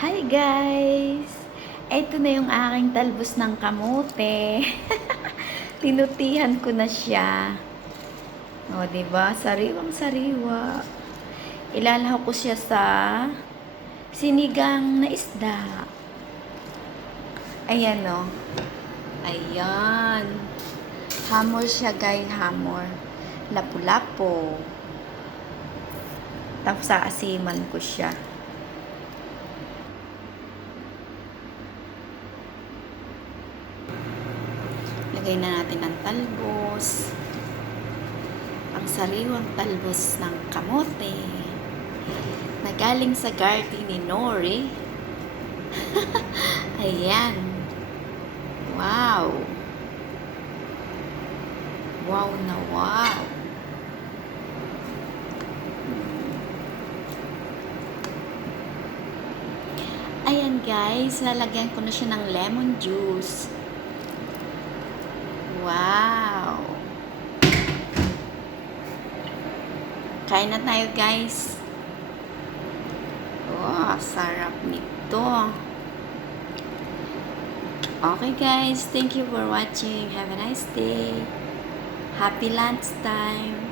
Hi guys! Ito na yung aking talbos ng kamote. Tinutihan ko na siya. O, diba? Sariwang sariwa. Ilalaho ko siya sa sinigang na isda. Ayan o. Ayan. Hamor siya guys, hamor. Lapu-lapo. Tapos aasiman ko siya. Lagay na natin ang talbos. Ang sariwang talbos ng kamote na galing sa garden ni Nori. Ayan. Wow. Wow na wow. Ayan guys, lalagyan ko na siya ng lemon juice. Wow! Kain na tayo guys. Oh, sarap nito. Okay guys, thank you for watching. Have a nice day. Happy lunch time.